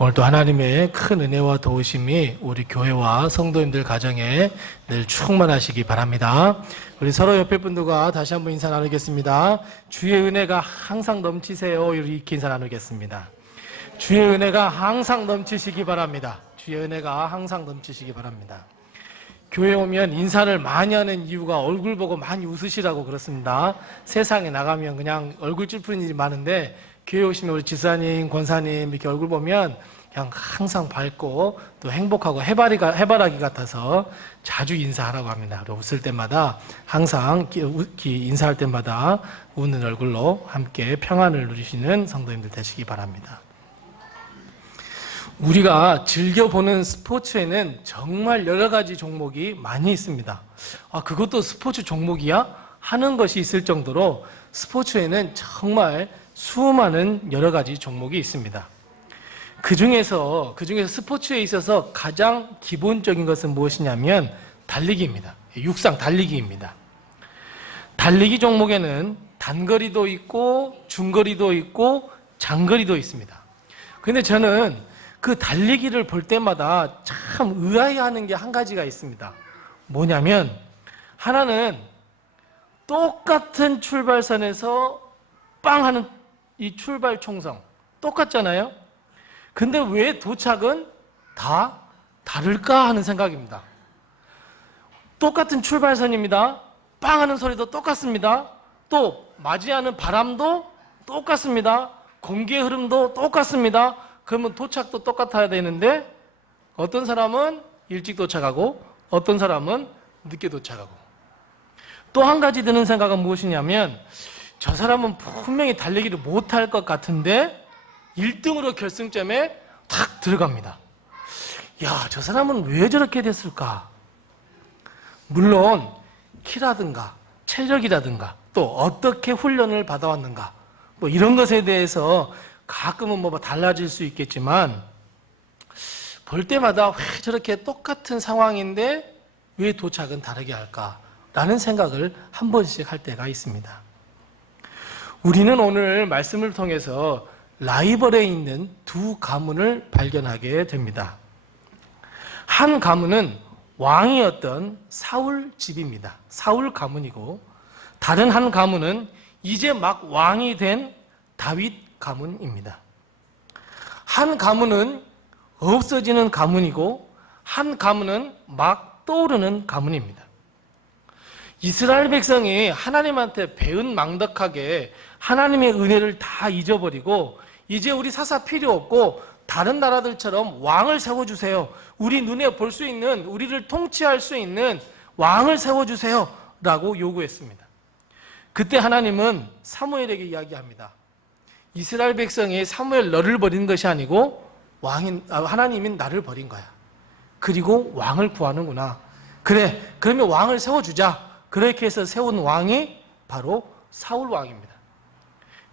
오늘도 하나님의 큰 은혜와 도우심이 우리 교회와 성도님들 가정에 늘 충만하시기 바랍니다. 우리 서로 옆에 분들과 다시 한번 인사 나누겠습니다. 주의 은혜가 항상 넘치세요. 이렇게 인사 나누겠습니다. 주의 은혜가 항상 넘치시기 바랍니다. 주의 은혜가 항상 넘치시기 바랍니다. 교회 오면 인사를 많이 하는 이유가 얼굴 보고 많이 웃으시라고 그렇습니다. 세상에 나가면 그냥 얼굴 찌푸리는 일이 많은데 교회 오시면 우리 지사님, 권사님 이렇게 얼굴 보면 그냥 항상 밝고 또 행복하고 해바라기 같아서 자주 인사하라고 합니다. 웃을 때마다 항상 인사할 때마다 웃는 얼굴로 함께 평안을 누리시는 성도님들 되시기 바랍니다. 우리가 즐겨보는 스포츠에는 정말 여러 가지 종목이 많이 있습니다. 그것도 스포츠 종목이야? 하는 것이 있을 정도로 스포츠에는 정말 수많은 여러 가지 종목이 있습니다. 그 중에서 스포츠에 있어서 가장 기본적인 것은 무엇이냐면 달리기입니다. 육상 달리기입니다. 달리기 종목에는 단거리도 있고 중거리도 있고 장거리도 있습니다. 근데 저는 그 달리기를 볼 때마다 참 의아해하는 게 한 가지가 있습니다. 뭐냐면 하나는 똑같은 출발선에서 빵 하는 이 출발 총성 똑같잖아요. 근데 왜 도착은 다 다를까 하는 생각입니다. 똑같은 출발선입니다. 빵 하는 소리도 똑같습니다. 또 맞이하는 바람도 똑같습니다. 공기의 흐름도 똑같습니다. 그러면 도착도 똑같아야 되는데 어떤 사람은 일찍 도착하고 어떤 사람은 늦게 도착하고, 또 한 가지 드는 생각은 무엇이냐면 저 사람은 분명히 달리기를 못할 것 같은데 1등으로 결승점에 탁 들어갑니다. 저 사람은 왜 저렇게 됐을까? 물론 키라든가 체력이라든가 또 어떻게 훈련을 받아왔는가 뭐 이런 것에 대해서 가끔은 달라질 수 있겠지만 볼 때마다 왜 저렇게 똑같은 상황인데 왜 도착은 다르게 할까? 라는 생각을 한 번씩 할 때가 있습니다. 우리는 오늘 말씀을 통해서 라이벌에 있는 두 가문을 발견하게 됩니다. 한 가문은 왕이었던 사울 집입니다. 사울 가문이고, 다른 한 가문은 이제 막 왕이 된 다윗 가문입니다. 한 가문은 없어지는 가문이고 한 가문은 막 떠오르는 가문입니다. 이스라엘 백성이 하나님한테 배은망덕하게 하나님의 은혜를 다 잊어버리고 이제 우리 사사 필요 없고 다른 나라들처럼 왕을 세워주세요. 우리 눈에 볼 수 있는, 우리를 통치할 수 있는 왕을 세워주세요 라고 요구했습니다. 그때 하나님은 사무엘에게 이야기합니다. 이스라엘 백성이 사무엘 너를 버린 것이 아니고 하나님이 나를 버린 거야. 그리고 왕을 구하는구나. 그래, 그러면 왕을 세워주자. 그렇게 해서 세운 왕이 바로 사울 왕입니다.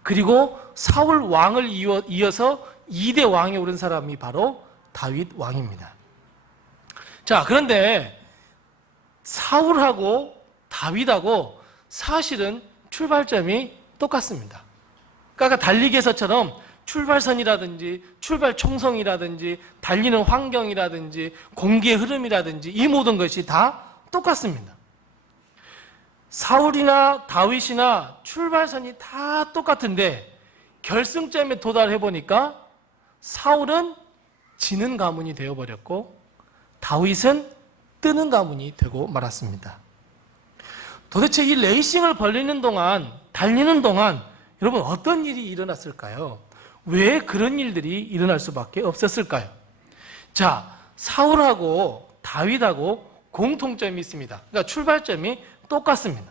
그리고 사울 왕을 이어서 2대 왕에 오른 사람이 바로 다윗 왕입니다. 자, 그런데 사울하고 다윗하고 사실은 출발점이 똑같습니다. 그러니까 달리기에서처럼 출발선이라든지 출발 총성이라든지 달리는 환경이라든지 공기의 흐름이라든지 이 모든 것이 다 똑같습니다. 사울이나 다윗이나 출발선이 다 똑같은데 결승점에 도달해 보니까 사울은 지는 가문이 되어버렸고 다윗은 뜨는 가문이 되고 말았습니다. 도대체 이 레이싱을 벌리는 동안, 달리는 동안 여러분 어떤 일이 일어났을까요? 왜 그런 일들이 일어날 수밖에 없었을까요? 자, 사울하고 다윗하고 공통점이 있습니다. 그러니까 출발점이 똑같습니다.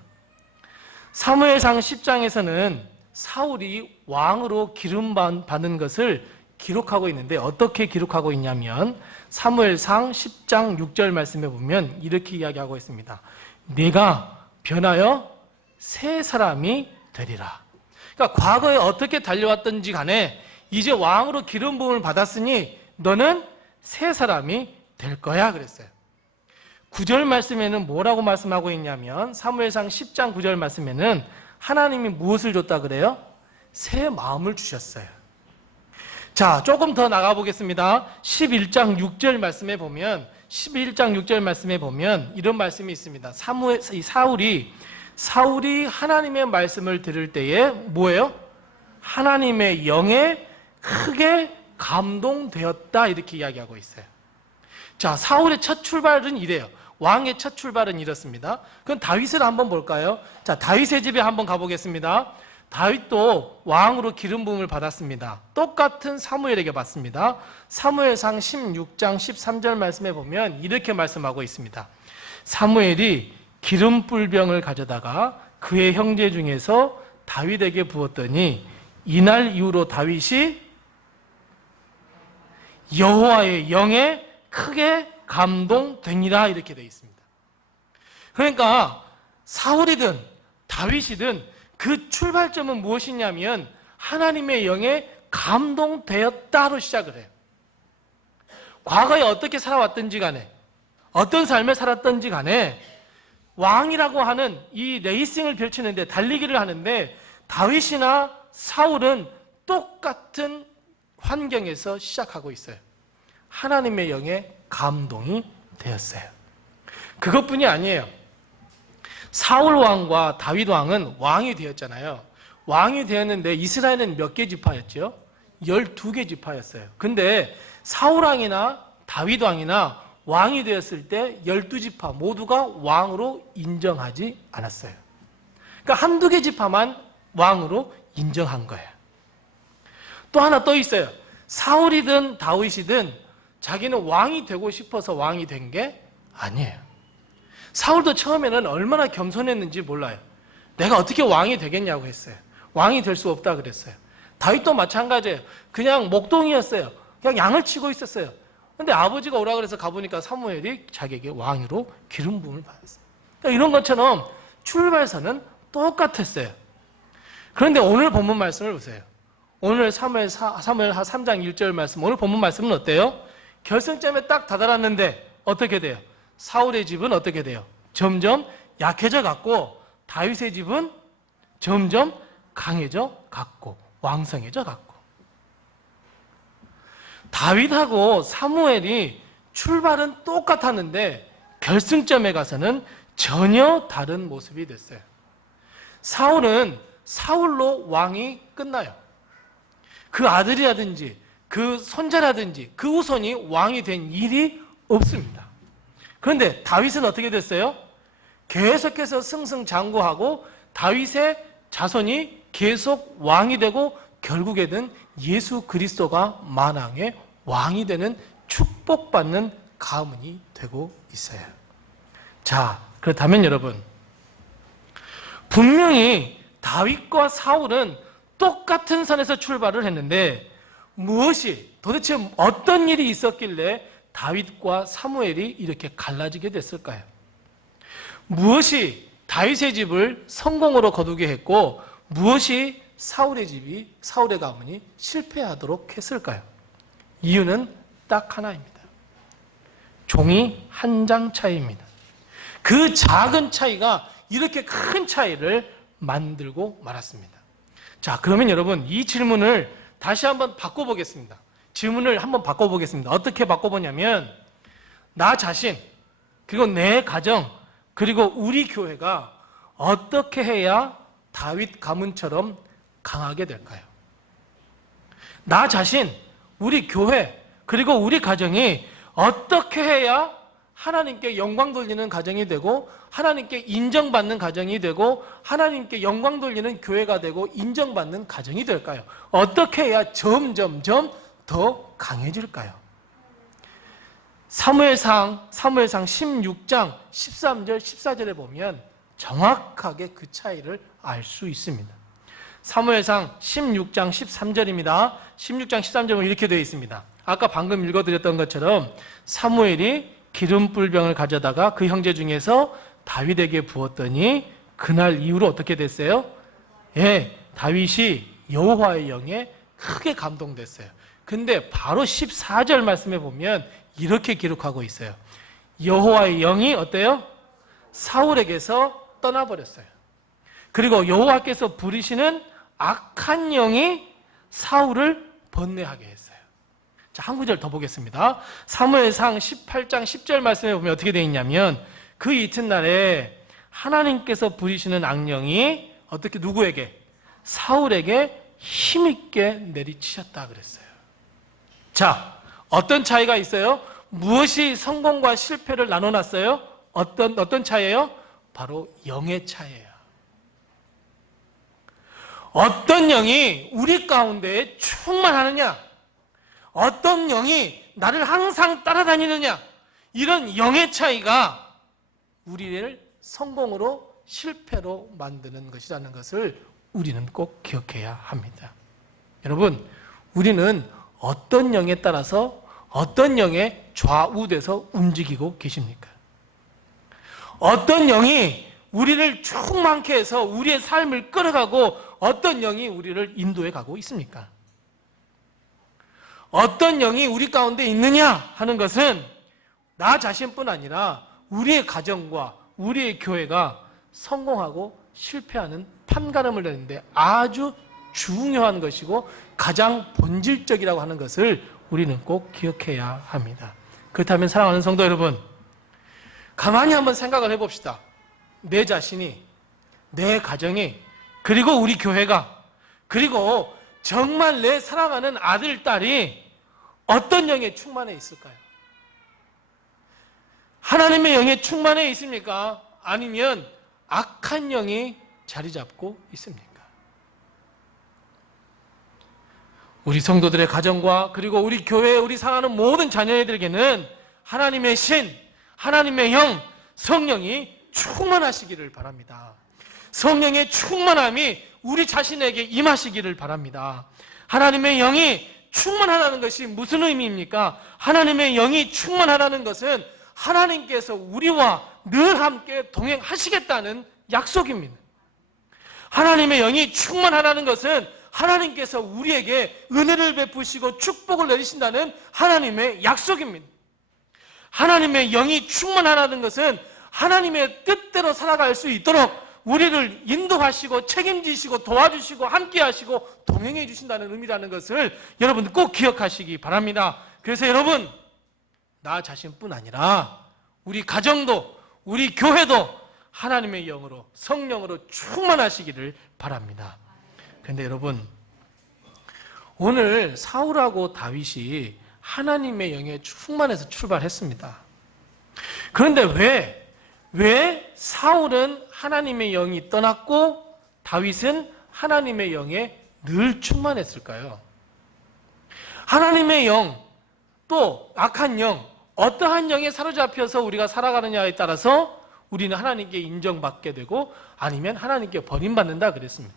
사무엘상 10장에서는 사울이 왕으로 기름 받는 것을 기록하고 있는데 어떻게 기록하고 있냐면 사무엘상 10장 6절 말씀에 보면 이렇게 이야기하고 있습니다. 네가 변하여 새 사람이 되리라. 그러니까 과거에 어떻게 달려왔던지 간에 이제 왕으로 기름 부음을 받았으니 너는 새 사람이 될 거야 그랬어요. 9절 말씀에는 뭐라고 말씀하고 있냐면 사무엘상 10장 9절 말씀에는 하나님이 무엇을 줬다 그래요? 새 마음을 주셨어요. 자, 조금 더 나가 보겠습니다. 11장 6절 말씀에 보면, 11장 6절 말씀에 보면 이런 말씀이 있습니다. 사울이 하나님의 말씀을 들을 때에 뭐예요? 하나님의 영에 크게 감동되었다, 이렇게 이야기하고 있어요. 자, 사울의 첫 출발은 이래요. 왕의 첫 출발은 이렇습니다. 그럼 다윗을 한번 볼까요? 자, 다윗의 집에 한번 가보겠습니다. 다윗도 왕으로 기름 부음을 받았습니다. 똑같은 사무엘에게 받습니다. 사무엘상 16장 13절 말씀에 보면 이렇게 말씀하고 있습니다. 사무엘이 기름 뿔병을 가져다가 그의 형제 중에서 다윗에게 부었더니 이날 이후로 다윗이 여호와의 영에 크게 감동되니라, 이렇게 되어 있습니다. 그러니까 사울이든 다윗이든 그 출발점은 무엇이냐면 하나님의 영에 감동되었다로 시작을 해요. 과거에 어떻게 살아왔든지 간에, 어떤 삶을 살았든지 간에 왕이라고 하는 이 레이싱을 펼치는데, 달리기를 하는데 다윗이나 사울은 똑같은 환경에서 시작하고 있어요. 하나님의 영에 감동이 되었어요. 그것뿐이 아니에요. 사울 왕과 다윗 왕은 왕이 되었잖아요. 왕이 되었는데 이스라엘은 몇 개 지파였죠? 12개 지파였어요. 근데 사울 왕이나 다윗 왕이나 왕이 되었을 때 12지파 모두가 왕으로 인정하지 않았어요. 그러니까 한두 개 지파만 왕으로 인정한 거예요. 또 하나 또 있어요. 사울이든 다윗이든 자기는 왕이 되고 싶어서 왕이 된 게 아니에요. 사울도 처음에는 얼마나 겸손했는지 몰라요. 내가 어떻게 왕이 되겠냐고 했어요. 왕이 될 수 없다 그랬어요. 다윗도 마찬가지예요. 그냥 목동이었어요. 그냥 양을 치고 있었어요. 근데 아버지가 오라 그래서 가보니까 사무엘이 자기에게 왕으로 기름 부음을 받았어요. 그러니까 이런 것처럼 출발선은 똑같았어요. 그런데 오늘 본문 말씀을 보세요. 오늘 사무엘 3장 1절 말씀, 오늘 본문 말씀은 어때요? 결승점에 딱 다다랐는데 어떻게 돼요? 사울의 집은 어떻게 돼요? 점점 약해져 갔고 다윗의 집은 점점 강해져 갔고 왕성해져 갔고. 다윗하고 사무엘이 출발은 똑같았는데 결승점에 가서는 전혀 다른 모습이 됐어요. 사울은 사울로 왕이 끝나요. 그 아들이라든지 그 손자라든지 그 후손이 왕이 된 일이 없습니다. 그런데 다윗은 어떻게 됐어요? 계속해서 승승장구하고 다윗의 자손이 계속 왕이 되고 결국에는 예수 그리스도가 만왕의 왕이 되는 축복받는 가문이 되고 있어요. 자, 그렇다면 여러분, 분명히 다윗과 사울은 똑같은 선에서 출발을 했는데 도대체 어떤 일이 있었길래 다윗과 사무엘이 이렇게 갈라지게 됐을까요? 무엇이 다윗의 집을 성공으로 거두게 했고 무엇이 사울의 가문이 실패하도록 했을까요? 이유는 딱 하나입니다. 종이 한 장 차이입니다. 그 작은 차이가 이렇게 큰 차이를 만들고 말았습니다. 자, 그러면 여러분 이 질문을 다시 한번 바꿔보겠습니다. 질문을 한번 바꿔보겠습니다. 어떻게 바꿔보냐면 나 자신, 그리고 내 가정, 그리고 우리 교회가 어떻게 해야 다윗 가문처럼 강하게 될까요? 나 자신, 우리 교회, 그리고 우리 가정이 어떻게 해야 하나님께 영광 돌리는 가정이 되고 하나님께 인정받는 가정이 되고 하나님께 영광 돌리는 교회가 되고 인정받는 가정이 될까요? 어떻게 해야 점점점 더 강해질까요? 사무엘상 16장 13절 14절에 보면 정확하게 그 차이를 알 수 있습니다. 사무엘상 16장 13절입니다. 16장 13절은 이렇게 되어 있습니다. 아까 방금 읽어드렸던 것처럼 사무엘이 기름불병을 가져다가 그 형제 중에서 다윗에게 부었더니 그날 이후로 어떻게 됐어요? 다윗이 여호와의 영에 크게 감동됐어요. 근데 바로 14절 말씀에 보면 이렇게 기록하고 있어요. 여호와의 영이 어때요? 사울에게서 떠나버렸어요. 그리고 여호와께서 부리시는 악한 영이 사울을 번뇌하게 했어요. 자, 한 구절 더 보겠습니다. 사무엘상 18장 10절 말씀에 보면 어떻게 되어 있냐면 그 이튿날에 하나님께서 부리시는 악령이 어떻게 누구에게? 사울에게 힘있게 내리치셨다 그랬어요. 자, 어떤 차이가 있어요? 무엇이 성공과 실패를 나눠놨어요? 어떤 차이예요? 바로 영의 차이예요. 어떤 영이 우리 가운데 충만하느냐, 어떤 영이 나를 항상 따라다니느냐, 이런 영의 차이가 우리를 성공으로 실패로 만드는 것이라는 것을 우리는 꼭 기억해야 합니다. 여러분, 우리는 어떤 영에 따라서 어떤 영에 좌우돼서 움직이고 계십니까? 어떤 영이 우리를 충만케 해서 우리의 삶을 끌어가고 어떤 영이 우리를 인도해 가고 있습니까? 어떤 영이 우리 가운데 있느냐 하는 것은 나 자신뿐 아니라 우리의 가정과 우리의 교회가 성공하고 실패하는 판가름을 내는데 아주 중요한 것이고 가장 본질적이라고 하는 것을 우리는 꼭 기억해야 합니다. 그렇다면 사랑하는 성도 여러분, 가만히 한번 생각을 해봅시다. 내 자신이, 내 가정이, 그리고 우리 교회가, 그리고 정말 내 사랑하는 아들, 딸이 어떤 영에 충만해 있을까요? 하나님의 영에 충만해 있습니까? 아니면 악한 영이 자리 잡고 있습니까? 우리 성도들의 가정과 그리고 우리 교회, 우리 사랑하는 모든 자녀들에게는 하나님의 신, 하나님의 영, 성령이 충만하시기를 바랍니다. 성령의 충만함이 우리 자신에게 임하시기를 바랍니다. 하나님의 영이 충만하다는 것이 무슨 의미입니까? 하나님의 영이 충만하다는 것은 하나님께서 우리와 늘 함께 동행하시겠다는 약속입니다. 하나님의 영이 충만하다는 것은 하나님께서 우리에게 은혜를 베푸시고 축복을 내리신다는 하나님의 약속입니다. 하나님의 영이 충만하다는 것은 하나님의 뜻대로 살아갈 수 있도록 우리를 인도하시고 책임지시고 도와주시고 함께하시고 동행해 주신다는 의미라는 것을 여러분 꼭 기억하시기 바랍니다. 그래서 여러분, 나 자신뿐 아니라 우리 가정도 우리 교회도 하나님의 영으로 성령으로 충만하시기를 바랍니다. 그런데 여러분, 오늘 사울하고 다윗이 하나님의 영에 충만해서 출발했습니다. 그런데 왜 사울은 하나님의 영이 떠났고 다윗은 하나님의 영에 늘 충만했을까요? 하나님의 영, 또 악한 영, 어떠한 영에 사로잡혀서 우리가 살아가느냐에 따라서 우리는 하나님께 인정받게 되고 아니면 하나님께 버림받는다 그랬습니다.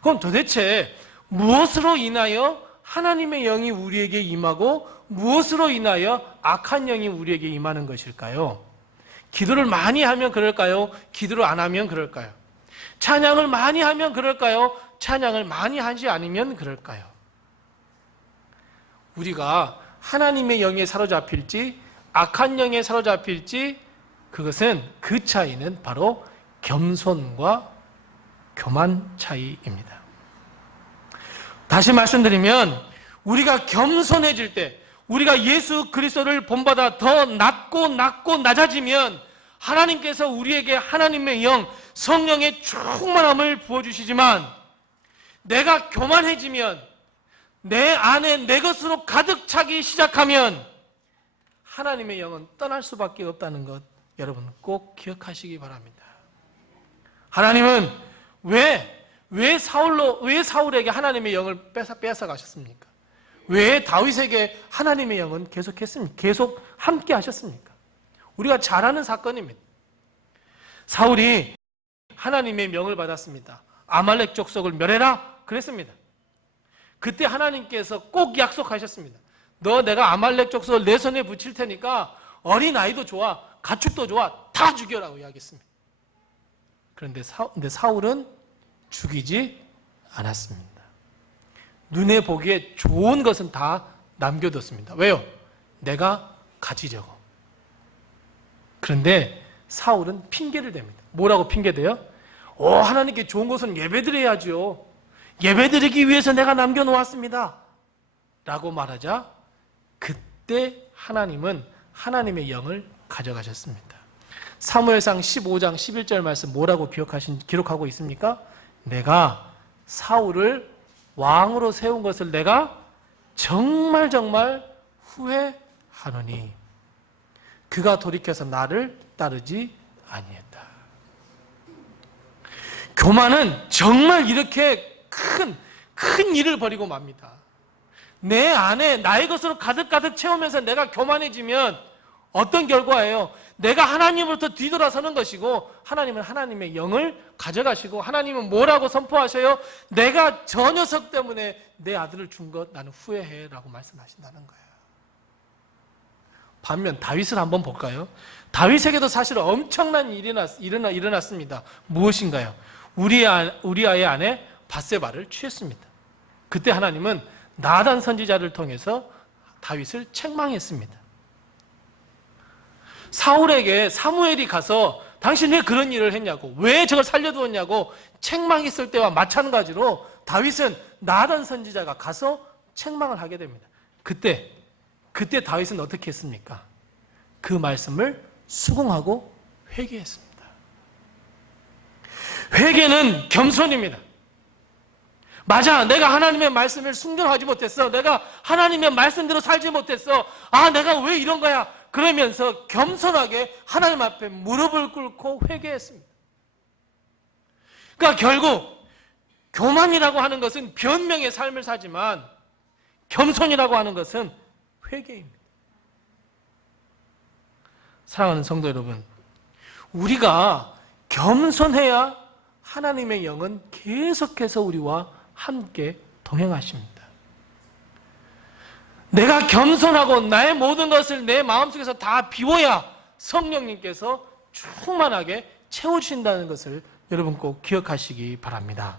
그럼 도대체 무엇으로 인하여 하나님의 영이 우리에게 임하고 무엇으로 인하여 악한 영이 우리에게 임하는 것일까요? 기도를 많이 하면 그럴까요? 기도를 안 하면 그럴까요? 찬양을 많이 하면 그럴까요? 찬양을 많이 하지 않으면 그럴까요? 우리가 하나님의 영에 사로잡힐지 악한 영에 사로잡힐지 그것은 그 차이는 바로 겸손과 교만 차이입니다. 다시 말씀드리면 우리가 겸손해질 때 우리가 예수 그리스도를 본받아 더 낮고 낮아지면 하나님께서 우리에게 하나님의 영, 성령의 충만함을 부어주시지만 내가 교만해지면 내 안에 내 것으로 가득 차기 시작하면 하나님의 영은 떠날 수밖에 없다는 것 여러분 꼭 기억하시기 바랍니다. 하나님은 왜 사울에게 하나님의 영을 뺏어 가셨습니까? 왜 다윗에게 하나님의 영은 계속 함께 하셨습니까? 우리가 잘 아는 사건입니다. 사울이 하나님의 명을 받았습니다. 아말렉 족속을 멸해라 그랬습니다. 그때 하나님께서 꼭 약속하셨습니다. 너 내가 아말렉 족속을 내 손에 붙일 테니까 어린아이도 좋아, 가축도 좋아, 다 죽여라고 이야기했습니다. 그런데 사울은 죽이지 않았습니다. 눈에 보기에 좋은 것은 다 남겨뒀습니다. 왜요? 내가 가지려고. 그런데 사울은 핑계를 댑니다. 뭐라고 핑계대요? 하나님께 좋은 것은 예배드려야죠. 예배드리기 위해서 내가 남겨놓았습니다. 라고 말하자 그때 하나님은 하나님의 영을 가져가셨습니다. 사무엘상 15장 11절 말씀 뭐라고 기록하고 있습니까? 내가 사울을 왕으로 세운 것을 내가 정말 후회하노니 그가 돌이켜서 나를 따르지 아니했다. 교만은 정말 이렇게 큰 일을 벌이고 맙니다. 내 안에 나의 것으로 가득 채우면서 내가 교만해지면 어떤 결과예요? 내가 하나님으로부터 뒤돌아서는 것이고 하나님은 하나님의 영을 가져가시고 하나님은 뭐라고 선포하셔요? 내가 저 녀석 때문에 내 아들을 준 것 나는 후회해 라고 말씀하신다는 거예요. 반면 다윗을 한번 볼까요? 다윗에게도 사실 엄청난 일이 일어났습니다. 무엇인가요? 우리아의 아내 밧세바를 취했습니다. 그때 하나님은 나단 선지자를 통해서 다윗을 책망했습니다. 사울에게 사무엘이 가서 당신 왜 그런 일을 했냐고, 왜 저걸 살려두었냐고 책망했을 때와 마찬가지로 다윗은 나단 선지자가 가서 책망을 하게 됩니다. 그때 다윗은 어떻게 했습니까? 그 말씀을 수긍하고 회개했습니다. 회개는 겸손입니다. 맞아, 내가 하나님의 말씀을 순종하지 못했어. 내가 하나님의 말씀대로 살지 못했어. 내가 왜 이런 거야? 그러면서 겸손하게 하나님 앞에 무릎을 꿇고 회개했습니다. 그러니까 결국 교만이라고 하는 것은 변명의 삶을 사지만 겸손이라고 하는 것은 회개입니다. 사랑하는 성도 여러분, 우리가 겸손해야 하나님의 영은 계속해서 우리와 함께 동행하십니다. 내가 겸손하고 나의 모든 것을 내 마음속에서 다 비워야 성령님께서 충만하게 채워주신다는 것을 여러분 꼭 기억하시기 바랍니다.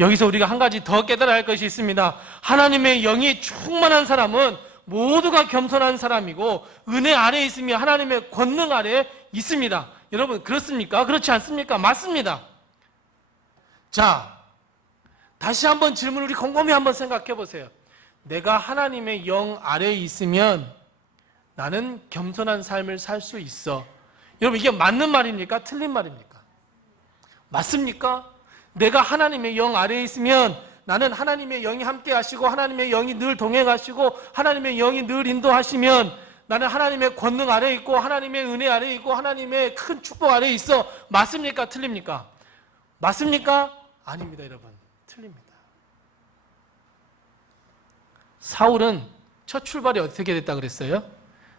여기서 우리가 한 가지 더 깨달아야 할 것이 있습니다. 하나님의 영이 충만한 사람은 모두가 겸손한 사람이고 은혜 아래에 있으며 하나님의 권능 아래에 있습니다. 여러분 그렇습니까? 그렇지 않습니까? 맞습니다. 자, 다시 한번 질문 우리 곰곰이 한번 생각해 보세요. 내가 하나님의 영 아래에 있으면 나는 겸손한 삶을 살 수 있어. 여러분 이게 맞는 말입니까? 틀린 말입니까? 맞습니까? 내가 하나님의 영 아래에 있으면 나는 하나님의 영이 함께 하시고 하나님의 영이 늘 동행하시고 하나님의 영이 늘 인도하시면 나는 하나님의 권능 아래에 있고 하나님의 은혜 아래에 있고 하나님의 큰 축복 아래에 있어. 맞습니까? 틀립니까? 맞습니까? 아닙니다, 여러분. 틀립니다. 사울은 첫 출발이 어떻게 됐다 그랬어요?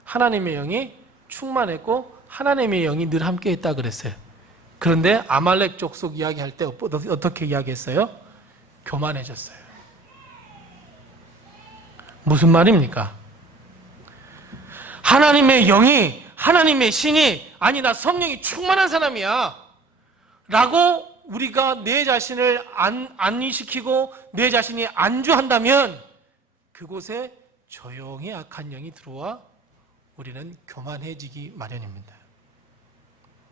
하나님의 영이 충만했고 하나님의 영이 늘 함께 했다 그랬어요. 그런데 아말렉 족속 이야기할 때 어떻게 이야기했어요? 교만해졌어요. 무슨 말입니까? 하나님의 영이, 하나님의 신이, 아니 나 성령이 충만한 사람이야 라고 우리가 내 자신을 안위시키고 내 자신이 안주한다면 그곳에 조용히 악한 영이 들어와 우리는 교만해지기 마련입니다.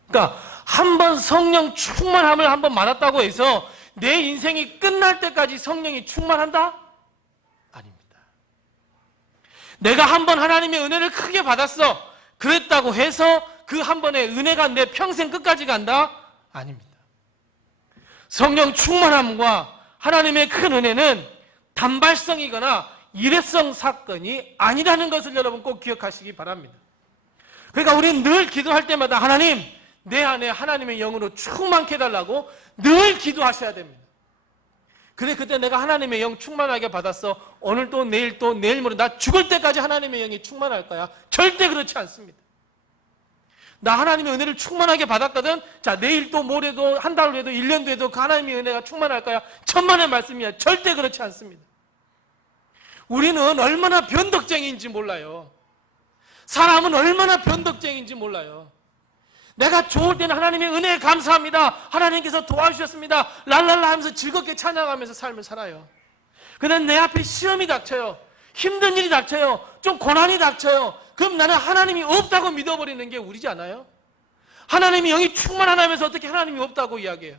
그러니까 한번 성령 충만함을 한번 받았다고 해서 내 인생이 끝날 때까지 성령이 충만한다? 아닙니다. 내가 한번 하나님의 은혜를 크게 받았어. 그랬다고 해서 그 한 번의 은혜가 내 평생 끝까지 간다? 아닙니다. 성령 충만함과 하나님의 큰 은혜는 단발성이거나 일회성 사건이 아니라는 것을 여러분 꼭 기억하시기 바랍니다. 그러니까 우리는 늘 기도할 때마다 하나님, 내 안에 하나님의 영으로 충만케 해달라고 늘 기도하셔야 됩니다. 그래, 그때 내가 하나님의 영 충만하게 받았어. 오늘 또 내일 또 내일 모레 나 죽을 때까지 하나님의 영이 충만할 거야. 절대 그렇지 않습니다. 나 하나님의 은혜를 충만하게 받았거든. 자, 내일 또 모레도 한 달 후에도 1년 뒤에도 그 하나님의 은혜가 충만할 거야. 천만의 말씀이야. 절대 그렇지 않습니다. 우리는 얼마나 변덕쟁이인지 몰라요. 사람은 얼마나 변덕쟁이인지 몰라요. 내가 좋을 때는 하나님의 은혜에 감사합니다. 하나님께서 도와주셨습니다. 랄랄라 하면서 즐겁게 찬양하면서 삶을 살아요. 그런데 내 앞에 시험이 닥쳐요. 힘든 일이 닥쳐요. 좀 고난이 닥쳐요. 그럼 나는 하나님이 없다고 믿어버리는 게 우리지 않아요? 하나님이 영이 충만하다면서 어떻게 하나님이 없다고 이야기해요?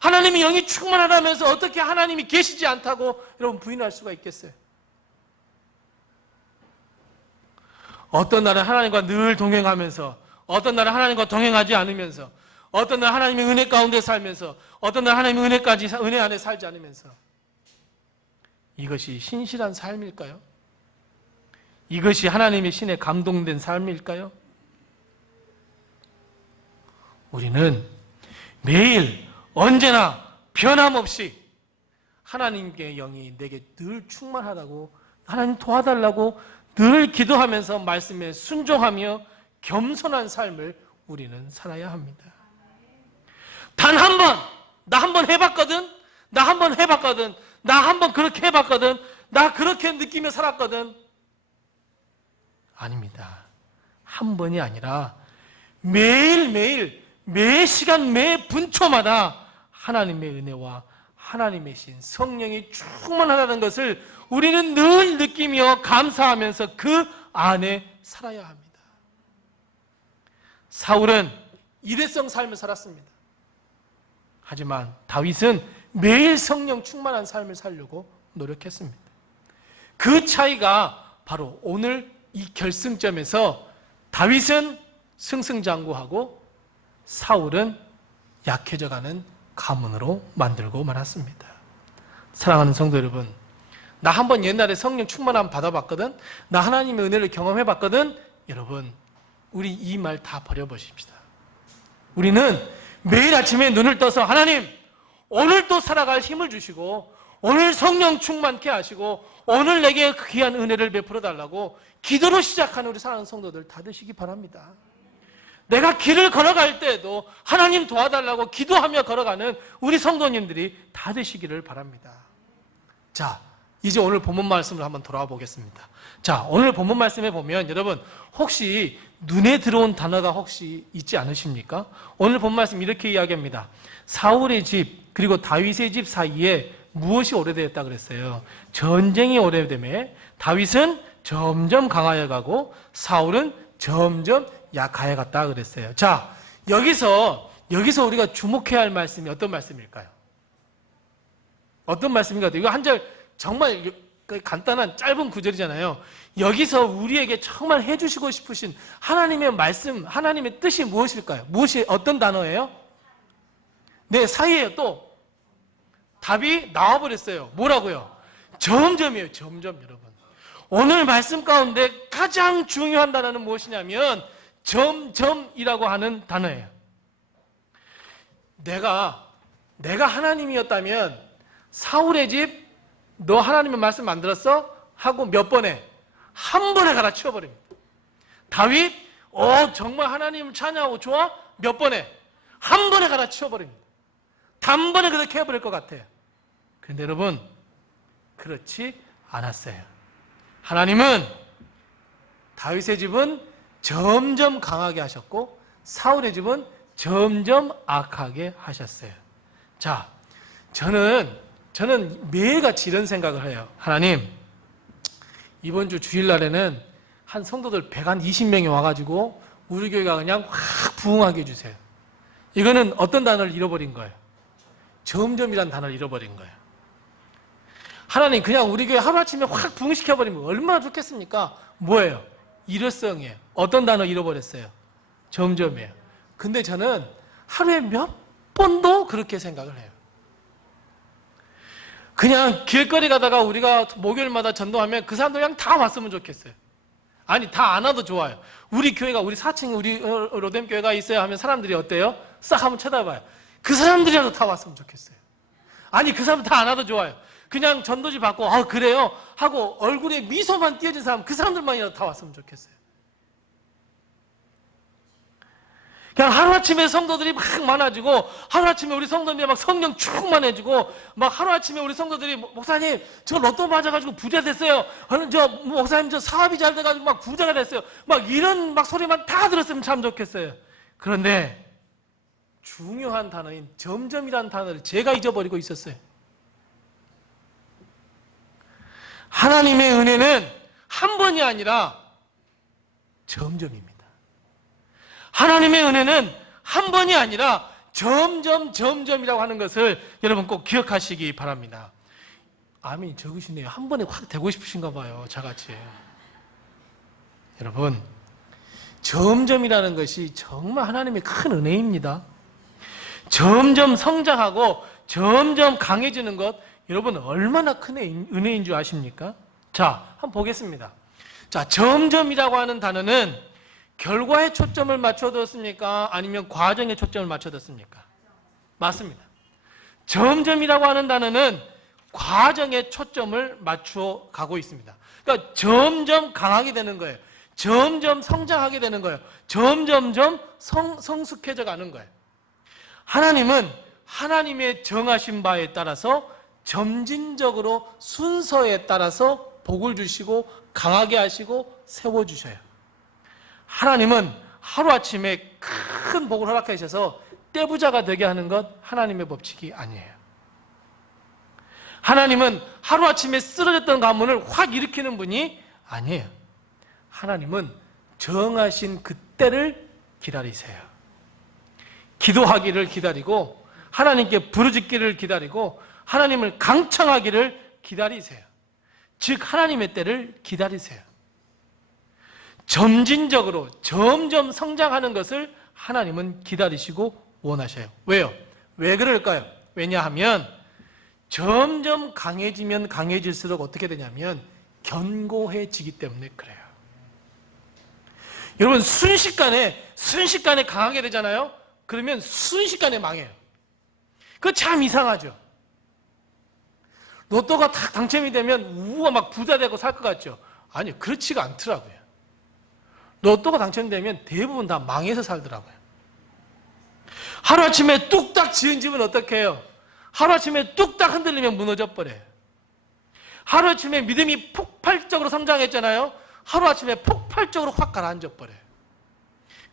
하나님이 영이 충만하다면서 어떻게 하나님이 계시지 않다고 여러분 부인할 수가 있겠어요? 어떤 날은 하나님과 늘 동행하면서, 어떤 날은 하나님과 동행하지 않으면서, 어떤 날 하나님의 은혜 가운데 살면서, 어떤 날 하나님의 은혜 안에 살지 않으면서. 이것이 신실한 삶일까요? 이것이 하나님의 신에 감동된 삶일까요? 우리는 매일 언제나 변함없이 하나님의 영이 내게 늘 충만하다고, 하나님 도와달라고 늘 기도하면서 말씀에 순종하며 겸손한 삶을 우리는 살아야 합니다. 단 한 번, 나 한 번 해봤거든, 나 한 번 해봤거든, 나 한 번 그렇게 해봤거든, 나 그렇게 느끼며 살았거든. 아닙니다. 한 번이 아니라 매일매일, 매 시간, 매 분초마다 하나님의 은혜와 하나님의 신, 성령이 충만하다는 것을 우리는 늘 느끼며 감사하면서 그 안에 살아야 합니다. 사울은 일회성 삶을 살았습니다. 하지만 다윗은 매일 성령 충만한 삶을 살려고 노력했습니다. 그 차이가 바로 오늘 이 결승점에서 다윗은 승승장구하고 사울은 약해져가는 가문으로 만들고 말았습니다. 사랑하는 성도 여러분, 나 한번 옛날에 성령 충만함 받아봤거든, 나 하나님의 은혜를 경험해봤거든. 여러분, 우리 이 말 다 버려보십시다. 우리는 매일 아침에 눈을 떠서 하나님, 오늘 또 살아갈 힘을 주시고, 오늘 성령 충만케 하시고, 오늘 내게 귀한 은혜를 베풀어 달라고 기도로 시작하는 우리 사랑하는 성도들 다 되시기 바랍니다. 내가 길을 걸어갈 때에도 하나님 도와달라고 기도하며 걸어가는 우리 성도님들이 다 되시기를 바랍니다. 자, 이제 오늘 본문 말씀을 한번 돌아와 보겠습니다. 자, 오늘 본문 말씀에 보면 여러분 혹시 눈에 들어온 단어가 혹시 있지 않으십니까? 오늘 본문 말씀 이렇게 이야기합니다. 사울의 집 그리고 다윗의 집 사이에 무엇이 오래되었다 그랬어요? 전쟁이 오래되며 다윗은 점점 강하여 가고 사울은 점점 약하여 갔다 그랬어요. 자, 여기서 우리가 주목해야 할 말씀이 어떤 말씀일까요? 어떤 말씀인가? 이거 한 절 정말 간단한 짧은 구절이잖아요. 여기서 우리에게 정말 해주시고 싶으신 하나님의 말씀, 하나님의 뜻이 무엇일까요? 무엇이 어떤 단어예요? 네, 사이에요. 또 답이 나와버렸어요. 뭐라고요? 점점이에요. 점점. 여러분, 오늘 말씀 가운데 가장 중요한 단어는 무엇이냐면 점점이라고 하는 단어예요. 내가 하나님이었다면 사울의 집 너 하나님의 말씀 안 들었어? 하고 몇 번에? 한 번에 갈아치워버립니다. 다윗 정말 하나님을 찬양하고 좋아? 몇 번에? 한 번에 갈아치워버립니다. 단번에 그렇게 해버릴 것 같아요. 그런데 여러분, 그렇지 않았어요. 하나님은 다윗의 집은 점점 강하게 하셨고 사울의 집은 점점 악하게 하셨어요. 자, 저는 매일같이 이런 생각을 해요. 하나님, 이번 주 주일날에는 한 성도들 120명이 와가지고 우리 교회가 그냥 확 부흥하게 해주세요. 이거는 어떤 단어를 잃어버린 거예요? 점점이란 단어를 잃어버린 거예요. 하나님, 그냥 우리 교회 하루아침에 확 부흥시켜버리면 얼마나 좋겠습니까? 뭐예요? 일회성이에요. 어떤 단어 잃어버렸어요? 점점이에요. 근데 저는 하루에 몇 번도 그렇게 생각을 해요. 그냥 길거리 가다가 우리가 목요일마다 전도하면 그 사람들 그냥 다 왔으면 좋겠어요. 아니, 다 안 와도 좋아요. 우리 교회가, 우리 4층 우리 로뎀 교회가 있어야 하면 사람들이 어때요? 싹 한번 쳐다봐요. 그 사람들이라도 다 왔으면 좋겠어요. 아니, 그 사람 다 안 와도 좋아요. 그냥 전도지 받고 그래요? 하고 얼굴에 미소만 띄어진 사람, 그 사람들만이라도 다 왔으면 좋겠어요. 그냥 하루아침에 성도들이 막 많아지고, 하루아침에 우리 성도들이 막 성령 충만해지고, 막 하루아침에 우리 성도들이 목사님 저 로또 맞아가지고 부자 됐어요. 목사님 저 사업이 잘 돼가지고 막 부자가 됐어요. 막 이런 막 소리만 다 들었으면 참 좋겠어요. 그런데 중요한 단어인 점점이라는 단어를 제가 잊어버리고 있었어요. 하나님의 은혜는 한 번이 아니라 점점입니다. 하나님의 은혜는 한 번이 아니라 점점이라고 하는 것을 여러분 꼭 기억하시기 바랍니다. 아멘 적으시네요. 한 번에 확 되고 싶으신가 봐요. 저같이. 여러분, 점점이라는 것이 정말 하나님의 큰 은혜입니다. 점점 성장하고 점점 강해지는 것, 여러분 얼마나 큰 은혜인 줄 아십니까? 자, 한번 보겠습니다. 자, 점점이라고 하는 단어는 결과에 초점을 맞춰뒀습니까? 아니면 과정에 초점을 맞춰뒀습니까? 맞습니다. 점점이라고 하는 단어는 과정에 초점을 맞추어 가고 있습니다. 그러니까 점점 강하게 되는 거예요. 점점 성장하게 되는 거예요. 점점점 성숙해져 가는 거예요. 하나님은 하나님의 정하신 바에 따라서 점진적으로 순서에 따라서 복을 주시고 강하게 하시고 세워주셔요. 하나님은 하루아침에 큰 복을 허락해 주셔서 떼부자가 되게 하는 것 하나님의 법칙이 아니에요. 하나님은 하루아침에 쓰러졌던 가문을 확 일으키는 분이 아니에요. 하나님은 정하신 그때를 기다리세요. 기도하기를 기다리고 하나님께 부르짖기를 기다리고 하나님을 강청하기를 기다리세요. 즉 하나님의 때를 기다리세요. 점진적으로 점점 성장하는 것을 하나님은 기다리시고 원하셔요. 왜요? 왜 그럴까요? 왜냐하면 점점 강해지면 강해질수록 어떻게 되냐면 견고해지기 때문에 그래요. 여러분 순식간에 강하게 되잖아요. 그러면 순식간에 망해요. 그거 참 이상하죠. 로또가 딱 당첨이 되면 우와 막 부자 되고 살 것 같죠. 아니요, 그렇지가 않더라고요. 로또가 당첨되면 대부분 다 망해서 살더라고요. 하루아침에 뚝딱 지은 집은 어떻게 해요? 하루아침에 뚝딱 흔들리면 무너져 버려요. 하루아침에 믿음이 폭발적으로 성장했잖아요. 하루아침에 폭발적으로 확 가라앉아 버려요.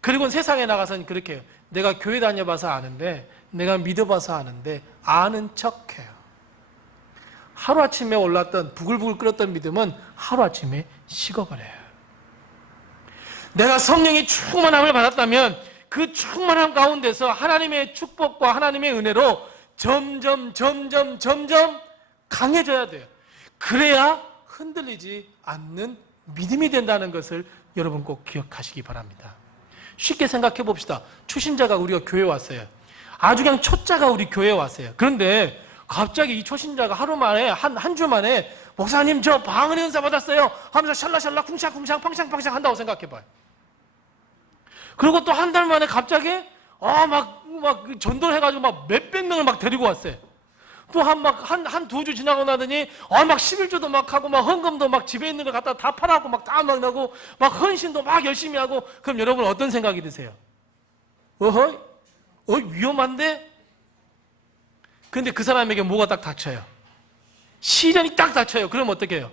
그리고 세상에 나가서는 그렇게 해요. 내가 교회 다녀봐서 아는데, 내가 믿어봐서 아는데 아는 척해요. 하루아침에 올랐던 부글부글 끓었던 믿음은 하루아침에 식어버려요. 내가 성령의 충만함을 받았다면 그 충만함 가운데서 하나님의 축복과 하나님의 은혜로 점점 강해져야 돼요. 그래야 흔들리지 않는 믿음이 된다는 것을 여러분 꼭 기억하시기 바랍니다. 쉽게 생각해 봅시다. 초신자가 우리가 교회에 왔어요. 아주 그냥 초짜가 우리 교회에 왔어요. 그런데 갑자기 이 초신자가 하루 만에 한 주 만에 목사님 저 방언의 은사 받았어요 하면서 샬라샬라 쿵샹쿵샹 팡샹팡샹 한다고 생각해 봐요. 그리고 또 한 달 만에 갑자기 막 전도를 해가지고 막 몇백 명을 막 데리고 왔어요. 또 한 두 주 지나고 나더니 막 11조도 막 하고 막 헌금도 막 집에 있는 거 갖다 다 팔아갖고 막 다 막 나고 막 헌신도 막 열심히 하고. 그럼 여러분 어떤 생각이 드세요? 위험한데? 근데 그 사람에게 뭐가 딱 닥쳐요? 시련이 딱 닥쳐요. 그럼 어떻게 해요?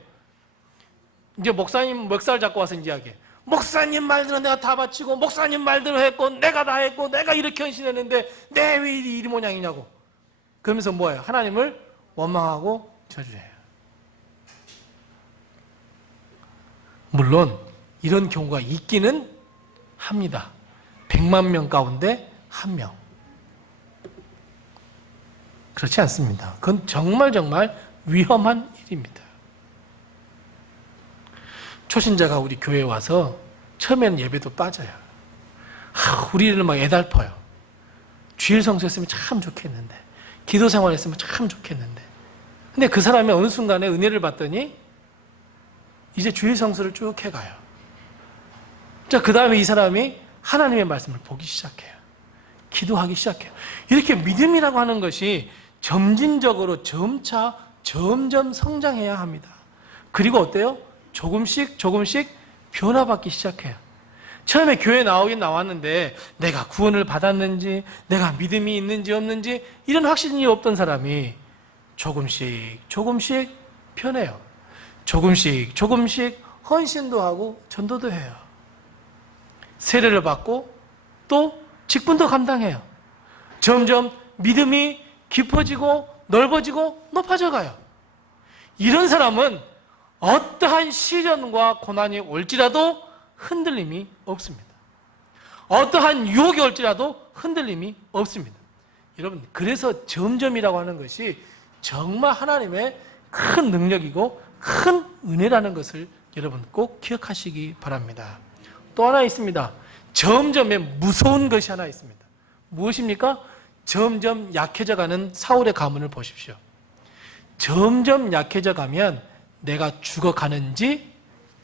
이제 목사님 멱살 잡고 와서 이야기해. 목사님 말대로 내가 다 바치고 목사님 말대로 했고 내가 다 했고 내가 이렇게 헌신했는데 내 왜 이 모양이냐고. 그러면서 뭐예요? 하나님을 원망하고 저주해요. 물론 이런 경우가 있기는 합니다. 100만 명 가운데 1명. 그렇지 않습니다. 그건 정말 위험한 일입니다. 초신자가 우리 교회에 와서 처음에는 예배도 빠져요. 우리를 막 애달퍼요. 주일 성수했으면 참 좋겠는데, 기도 생활했으면 참 좋겠는데. 근데 그 사람이 어느 순간에 은혜를 받더니 이제 주일 성수를 쭉 해가요. 자, 그 다음에 이 사람이 하나님의 말씀을 보기 시작해요. 기도하기 시작해요. 이렇게 믿음이라고 하는 것이 점진적으로 점점 성장해야 합니다. 그리고 어때요? 조금씩 변화받기 시작해요. 처음에 교회 나오긴 나왔는데 내가 구원을 받았는지, 내가 믿음이 있는지 없는지 이런 확신이 없던 사람이 조금씩 변해요. 조금씩 헌신도 하고 전도도 해요. 세례를 받고 또 직분도 감당해요. 점점 믿음이 깊어지고 넓어지고 높아져 가요. 이런 사람은 어떠한 시련과 고난이 올지라도 흔들림이 없습니다. 어떠한 유혹이 올지라도 흔들림이 없습니다. 여러분, 그래서 점점이라고 하는 것이 정말 하나님의 큰 능력이고 큰 은혜라는 것을 여러분 꼭 기억하시기 바랍니다. 또 하나 있습니다. 점점에 무서운 것이 하나 있습니다. 무엇입니까? 점점 약해져가는 사울의 가문을 보십시오. 점점 약해져 가면 내가 죽어가는지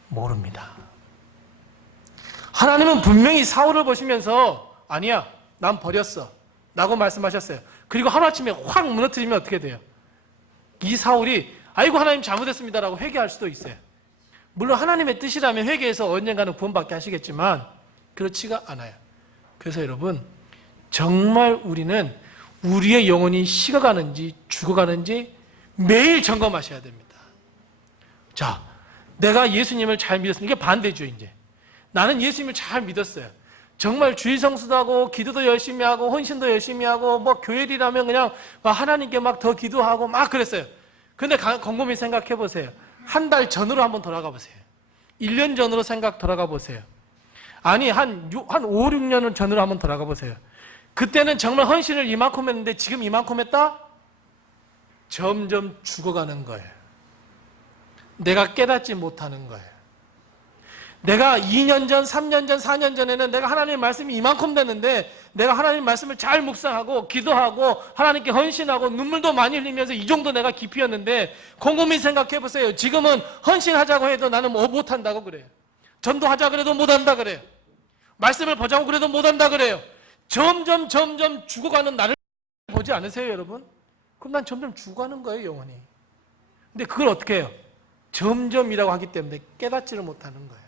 모릅니다. 하나님은 분명히 사울을 보시면서 아니야, 난 버렸어 라고 말씀하셨어요. 그리고 하루아침에 확 무너뜨리면 어떻게 돼요? 이 사울이 아이고 하나님 잘못했습니다 라고 회개할 수도 있어요. 물론 하나님의 뜻이라면 회개해서 언젠가는 구원받게 하시겠지만 그렇지가 않아요. 그래서 여러분, 정말 우리는 우리의 영혼이 식어가는지 죽어가는지 매일 점검하셔야 됩니다. 자, 내가 예수님을 잘 믿었습니다. 이게 반대죠. 이제 나는 예수님을 잘 믿었어요. 정말 주일 성수도 하고 기도도 열심히 하고 헌신도 열심히 하고 뭐 교회일이라면 그냥 하나님께 막 더 기도하고 막 그랬어요. 근데 곰곰이 생각해 보세요. 한 달 전으로 한번 돌아가 보세요. 1년 전으로 돌아가 보세요. 아니 한 5, 6년 전으로 한번 돌아가 보세요. 그때는 정말 헌신을 이만큼 했는데 지금 이만큼 했다? 점점 죽어가는 거예요. 내가 깨닫지 못하는 거예요. 내가 2년 전, 3년 전, 4년 전에는 내가 하나님의 말씀이 이만큼 됐는데 내가 하나님의 말씀을 잘 묵상하고 기도하고 하나님께 헌신하고 눈물도 많이 흘리면서 이 정도 내가 깊이였는데 곰곰이 생각해 보세요. 지금은 헌신하자고 해도 나는 뭐 못한다고 그래요. 전도하자 그래도 못한다 그래요. 말씀을 보자고 그래도 못한다 그래요. 점점 죽어가는 나를 보지 않으세요, 여러분? 그럼 난 점점 죽어가는 거예요, 영혼이. 근데 그걸 어떻게 해요? 점점이라고 하기 때문에 깨닫지를 못하는 거예요.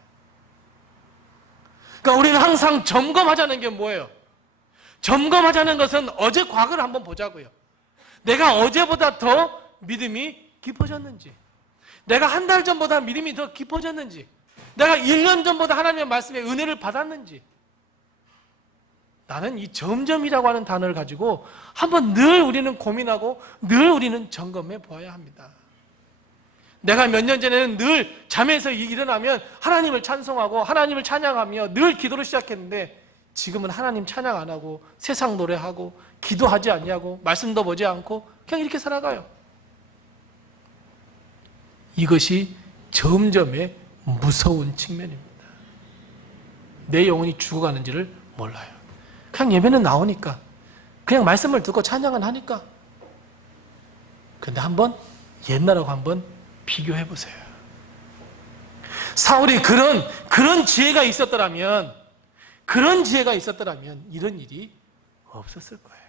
그러니까 우리는 항상 점검하자는 게 뭐예요? 점검하자는 것은 어제 과거를 한번 보자고요. 내가 어제보다 더 믿음이 깊어졌는지, 내가 한 달 전보다 믿음이 더 깊어졌는지, 내가 1년 전보다 하나님의 말씀에 은혜를 받았는지. 나는 이 점점이라고 하는 단어를 가지고 한번 늘 우리는 고민하고 늘 우리는 점검해 보아야 합니다. 내가 몇 년 전에는 늘 잠에서 일어나면 하나님을 찬송하고 하나님을 찬양하며 늘 기도를 시작했는데 지금은 하나님 찬양 안 하고 세상 노래하고 기도하지 않냐고 말씀도 보지 않고 그냥 이렇게 살아가요. 이것이 점점의 무서운 측면입니다. 내 영혼이 죽어가는지를 몰라요. 그냥 예배는 나오니까 그냥 말씀을 듣고 찬양은 하니까. 그런데 한번 옛날하고 한번 비교해 보세요. 사울이 그런 지혜가 있었더라면 이런 일이 없었을 거예요.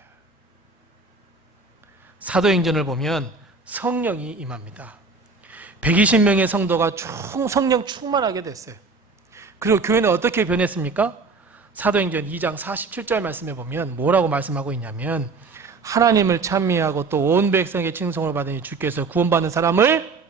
사도행전을 보면 성령이 임합니다. 120명의 성도가 성령 충만하게 됐어요. 그리고 교회는 어떻게 변했습니까? 사도행전 2장 47절 말씀에 보면 뭐라고 말씀하고 있냐면 하나님을 찬미하고 또 온 백성의 칭송을 받으니 주께서 구원받는 사람을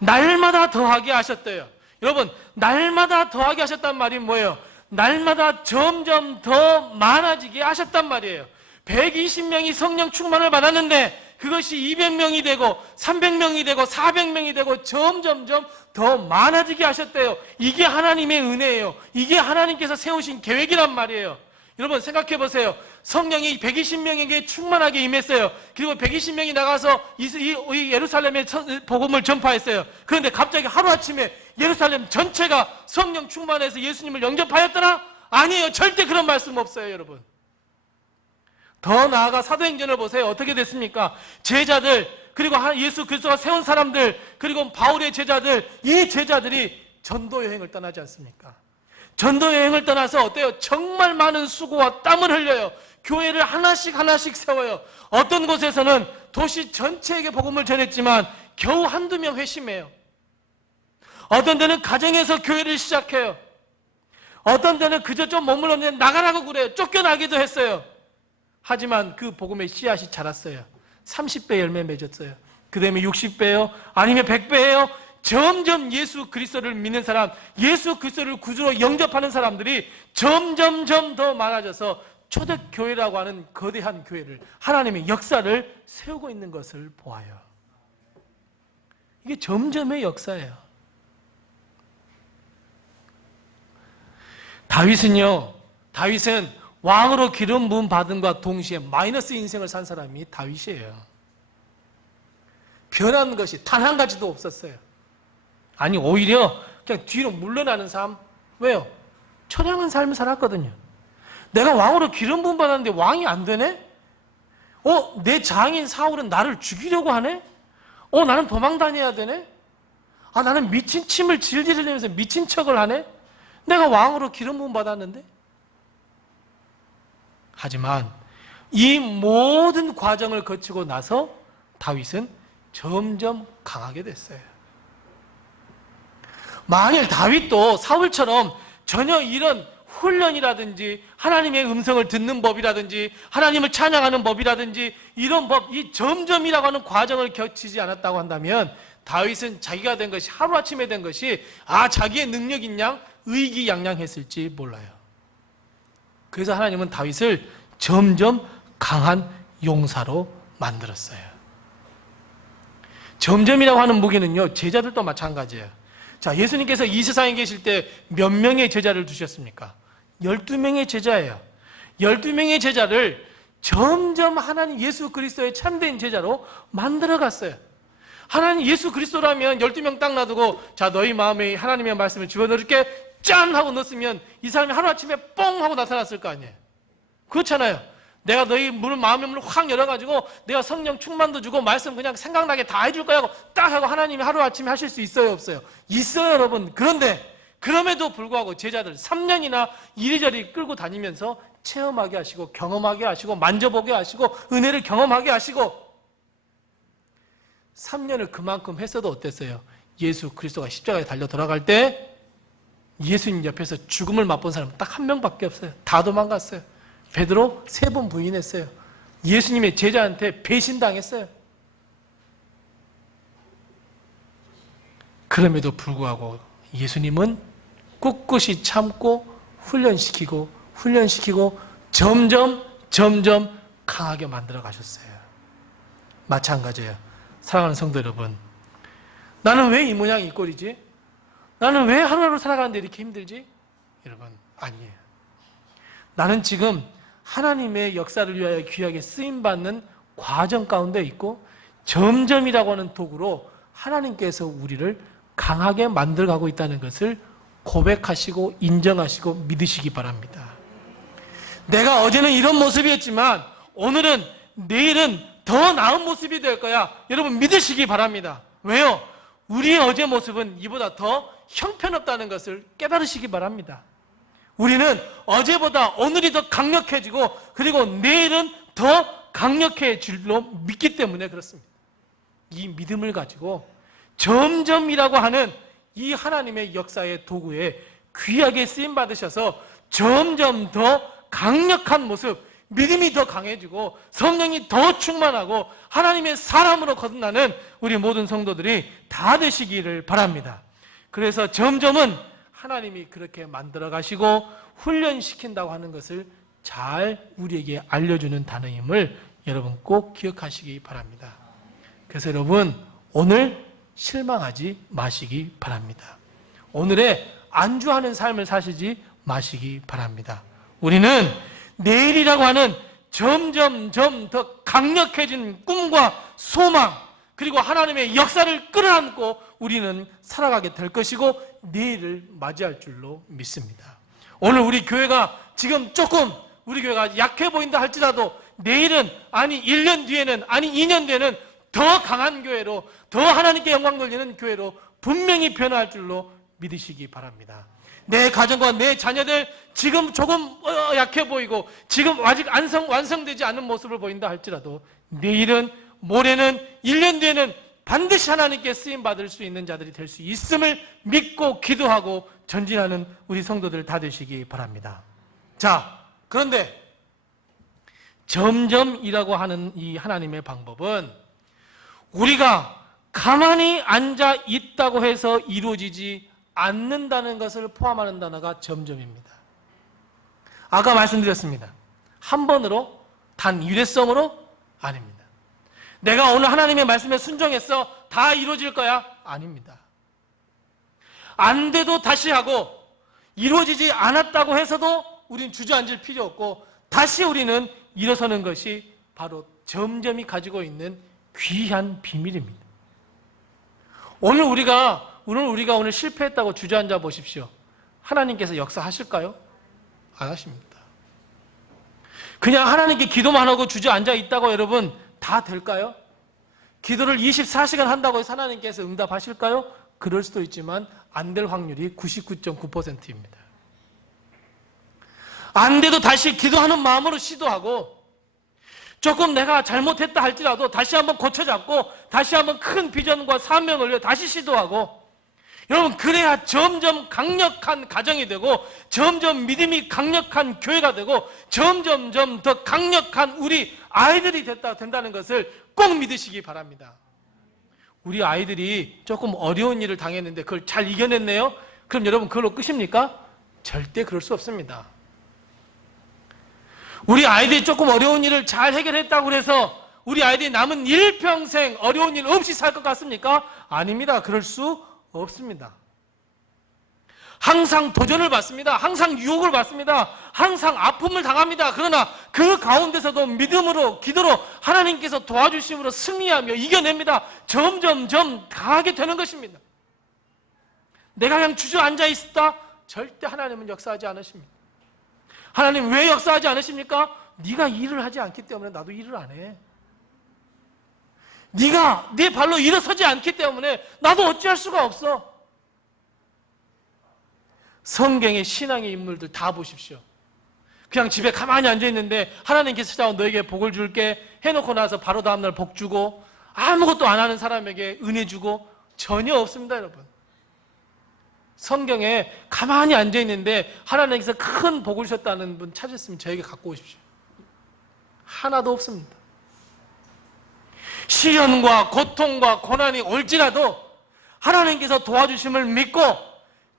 날마다 더하게 하셨대요. 여러분, 날마다 더하게 하셨단 말이 뭐예요? 날마다 점점 더 많아지게 하셨단 말이에요. 120명이 성령 충만을 받았는데 그것이 200명이 되고 300명이 되고 400명이 되고 점점점 더 많아지게 하셨대요. 이게 하나님의 은혜예요. 이게 하나님께서 세우신 계획이란 말이에요. 여러분 생각해 보세요. 성령이 120명에게 충만하게 임했어요. 그리고 120명이 나가서 이 예루살렘의 복음을 전파했어요. 그런데 갑자기 하루아침에 예루살렘 전체가 성령 충만해서 예수님을 영접하였더라? 아니에요. 절대 그런 말씀 없어요, 여러분. 더 나아가 사도행전을 보세요. 어떻게 됐습니까? 제자들, 그리고 예수 그리스도가 세운 사람들, 그리고 바울의 제자들, 이 제자들이 전도 여행을 떠나지 않습니까? 전도 여행을 떠나서 어때요? 정말 많은 수고와 땀을 흘려요. 교회를 하나씩 세워요. 어떤 곳에서는 도시 전체에게 복음을 전했지만 겨우 한두 명 회심해요. 어떤 데는 가정에서 교회를 시작해요. 어떤 데는 그저 좀 머물렀는데 나가라고 그래요. 쫓겨나기도 했어요. 하지만 그 복음의 씨앗이 자랐어요. 30배 열매 맺었어요. 그 다음에 60배요? 아니면 100배예요? 점점 예수 그리스도를 믿는 사람, 예수 그리스도를 구주로 영접하는 사람들이 점점점 더 많아져서 초대교회라고 하는 거대한 교회를, 하나님의 역사를 세우고 있는 것을 보아요. 이게 점점의 역사예요. 다윗은 왕으로 기름 부음 받은과 동시에 마이너스 인생을 산 사람이 다윗이에요. 변한 것이 단 한 가지도 없었어요. 아니 오히려 그냥 뒤로 물러나는 삶. 왜요? 처량한 삶을 살았거든요. 내가 왕으로 기름 부음 받았는데 왕이 안 되네? 내 장인 사울은 나를 죽이려고 하네? 나는 도망 다녀야 되네? 나는 미친 침을 질질 흘리면서 미친 척을 하네? 내가 왕으로 기름 부음 받았는데? 하지만 이 모든 과정을 거치고 나서 다윗은 점점 강하게 됐어요. 만일 다윗도 사울처럼 전혀 이런 훈련이라든지 하나님의 음성을 듣는 법이라든지 하나님을 찬양하는 법이라든지 이런 법, 이 점점이라고 하는 과정을 거치지 않았다고 한다면 다윗은 자기가 된 것이 하루아침에 된 것이 자기의 능력인 양 의기양양했을지 몰라요. 그래서 하나님은 다윗을 점점 강한 용사로 만들었어요. 점점이라고 하는 무게는요, 제자들도 마찬가지예요. 자, 예수님께서 이 세상에 계실 때 몇 명의 제자를 두셨습니까? 12명의 제자예요. 12명의 제자를 점점 하나님 예수 그리스도의 참된 제자로 만들어 갔어요. 하나님 예수 그리스도라면 12명 딱 놔두고 자, 너희 마음에 하나님의 말씀을 집어넣을게 짠 하고 넣었으면 이 사람이 하루아침에 뻥 하고 나타났을 거 아니에요. 그렇잖아요. 내가 너희 마음의 문을 확 열어가지고 내가 성령 충만도 주고 말씀 그냥 생각나게 다 해줄 거야 하고 딱 하고 하나님이 하루아침에 하실 수 있어요, 없어요? 있어요, 여러분. 그런데 그럼에도 불구하고 제자들 3년이나 이리저리 끌고 다니면서 체험하게 하시고 경험하게 하시고 만져보게 하시고 은혜를 경험하게 하시고 3년을 그만큼 했어도 어땠어요? 예수 그리스도가 십자가에 달려 돌아갈 때 예수님 옆에서 죽음을 맛본 사람은 딱 한 명밖에 없어요. 다 도망갔어요. 베드로 3번 부인했어요. 예수님의 제자한테 배신당했어요. 그럼에도 불구하고 예수님은 꿋꿋이 참고 훈련시키고 점점 강하게 만들어 가셨어요. 마찬가지예요. 사랑하는 성도 여러분, 나는 왜 이 모양 이 꼴이지? 나는 왜 하루하루 살아가는데 이렇게 힘들지? 여러분, 아니에요. 나는 지금 하나님의 역사를 위하여 귀하게 쓰임받는 과정 가운데 있고 점점이라고 하는 도구로 하나님께서 우리를 강하게 만들어가고 있다는 것을 고백하시고 인정하시고 믿으시기 바랍니다. 내가 어제는 이런 모습이었지만 오늘은 내일은 더 나은 모습이 될 거야. 여러분 믿으시기 바랍니다. 왜요? 우리의 어제 모습은 이보다 더 형편없다는 것을 깨달으시기 바랍니다. 우리는 어제보다 오늘이 더 강력해지고 그리고 내일은 더 강력해질 줄로 믿기 때문에 그렇습니다. 이 믿음을 가지고 점점이라고 하는 이 하나님의 역사의 도구에 귀하게 쓰임받으셔서 점점 더 강력한 모습, 믿음이 더 강해지고 성령이 더 충만하고 하나님의 사람으로 거듭나는 우리 모든 성도들이 다 되시기를 바랍니다. 그래서 점점은 하나님이 그렇게 만들어 가시고 훈련시킨다고 하는 것을 잘 우리에게 알려주는 단어임을 여러분 꼭 기억하시기 바랍니다. 그래서 여러분 오늘 실망하지 마시기 바랍니다. 오늘에 안주하는 삶을 사시지 마시기 바랍니다. 우리는 내일이라고 하는 점점 더 강력해진 꿈과 소망 그리고 하나님의 역사를 끌어안고 우리는 살아가게 될 것이고 내일을 맞이할 줄로 믿습니다. 오늘 우리 교회가 지금 조금 우리 교회가 약해 보인다 할지라도 내일은 아니 1년 뒤에는 아니 2년 뒤에는 더 강한 교회로 더 하나님께 영광 돌리는 교회로 분명히 변화할 줄로 믿으시기 바랍니다. 내 가정과 내 자녀들 지금 조금 약해 보이고 지금 아직 완성되지 않은 모습을 보인다 할지라도 내일은 모레는 1년 뒤에는 반드시 하나님께 쓰임받을 수 있는 자들이 될 수 있음을 믿고 기도하고 전진하는 우리 성도들 다 되시기 바랍니다. 자, 그런데 점점이라고 하는 이 하나님의 방법은 우리가 가만히 앉아 있다고 해서 이루어지지 않는다는 것을 포함하는 단어가 점점입니다. 아까 말씀드렸습니다. 한 번으로 단 일회성으로 아닙니다. 내가 오늘 하나님의 말씀에 순종했어 다 이루어질 거야? 아닙니다. 안 돼도 다시 하고 이루어지지 않았다고 해서도 우리는 주저앉을 필요 없고 다시 우리는 일어서는 것이 바로 점점이 가지고 있는 귀한 비밀입니다. 오늘 우리가 우리가 오늘 실패했다고 주저앉아 보십시오. 하나님께서 역사하실까요? 안 하십니다. 그냥 하나님께 기도만 하고 주저앉아 있다고 여러분 다 될까요? 기도를 24시간 한다고 해서 하나님께서 응답하실까요? 그럴 수도 있지만 안 될 확률이 99.9%입니다. 안 돼도 다시 기도하는 마음으로 시도하고, 조금 내가 잘못했다 할지라도 다시 한번 고쳐잡고 다시 한번 큰 비전과 사명을 위해 다시 시도하고, 여러분 그래야 점점 강력한 가정이 되고 점점 믿음이 강력한 교회가 되고 점점점 더 강력한 우리 아이들이 된다는 것을 꼭 믿으시기 바랍니다. 우리 아이들이 조금 어려운 일을 당했는데 그걸 잘 이겨냈네요? 그럼 여러분 그걸로 끝입니까? 절대 그럴 수 없습니다. 우리 아이들이 조금 어려운 일을 잘 해결했다고 해서 우리 아이들이 남은 일평생 어려운 일 없이 살 것 같습니까? 아닙니다. 그럴 수 없습니다. 항상 도전을 받습니다. 항상 유혹을 받습니다. 항상 아픔을 당합니다. 그러나 그 가운데서도 믿음으로 기도로 하나님께서 도와주심으로 승리하며 이겨냅니다. 점점점 강하게 되는 것입니다. 내가 그냥 주저앉아 있다? 절대 하나님은 역사하지 않으십니다. 하나님 왜 역사하지 않으십니까? 네가 일을 하지 않기 때문에 나도 일을 안 해. 네가 네 발로 일어서지 않기 때문에 나도 어찌할 수가 없어. 성경의 신앙의 인물들 다 보십시오. 그냥 집에 가만히 앉아있는데 하나님께서 찾아온 너에게 복을 줄게 해놓고 나서 바로 다음날 복 주고 아무것도 안 하는 사람에게 은혜 주고 전혀 없습니다. 여러분, 성경에 가만히 앉아있는데 하나님께서 큰 복을 주셨다는 분 찾으시면 저에게 갖고 오십시오. 하나도 없습니다. 시련과 고통과 고난이 올지라도 하나님께서 도와주심을 믿고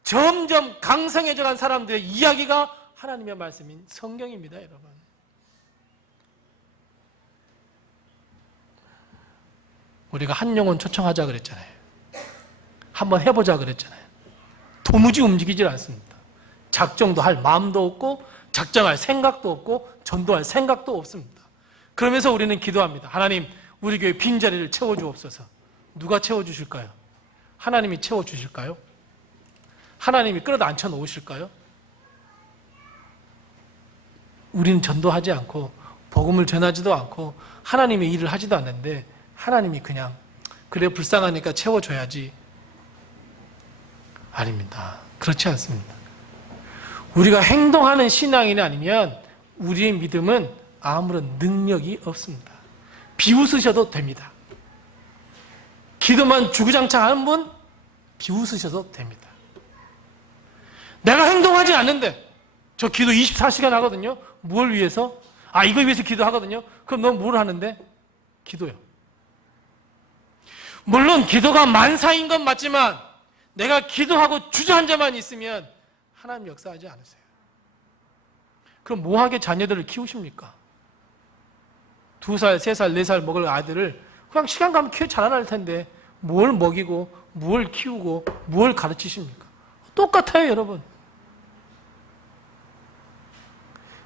점점 강성해져간 사람들의 이야기가 하나님의 말씀인 성경입니다. 여러분, 우리가 한 영혼 초청하자 그랬잖아요. 한번 해보자 그랬잖아요. 도무지 움직이질 않습니다. 작정도 할 마음도 없고 작정할 생각도 없고 전도할 생각도 없습니다. 그러면서 우리는 기도합니다. 하나님, 우리 교회 빈자리를 채워주옵소서. 누가 채워주실까요? 하나님이 채워주실까요? 하나님이 끌어다 앉혀 놓으실까요? 우리는 전도하지 않고 복음을 전하지도 않고 하나님의 일을 하지도 않는데 하나님이 그냥 그래 불쌍하니까 채워줘야지. 아닙니다. 그렇지 않습니다. 우리가 행동하는 신앙인이 아니면 우리의 믿음은 아무런 능력이 없습니다. 비웃으셔도 됩니다. 기도만 주구장창 하는 분 비웃으셔도 됩니다. 내가 행동하지 않는데 저 기도 24시간 하거든요. 뭘 위해서? 이거 위해서 기도하거든요. 그럼 넌 뭘 하는데? 기도요. 물론 기도가 만사인 건 맞지만 내가 기도하고 주저앉아만 있으면 하나님 역사하지 않으세요. 그럼 뭐하게 자녀들을 키우십니까? 2살, 3살, 4살 먹을 아이들을 그냥 시간 가면 키워 자라날 텐데 뭘 먹이고 뭘 키우고 뭘 가르치십니까? 똑같아요, 여러분.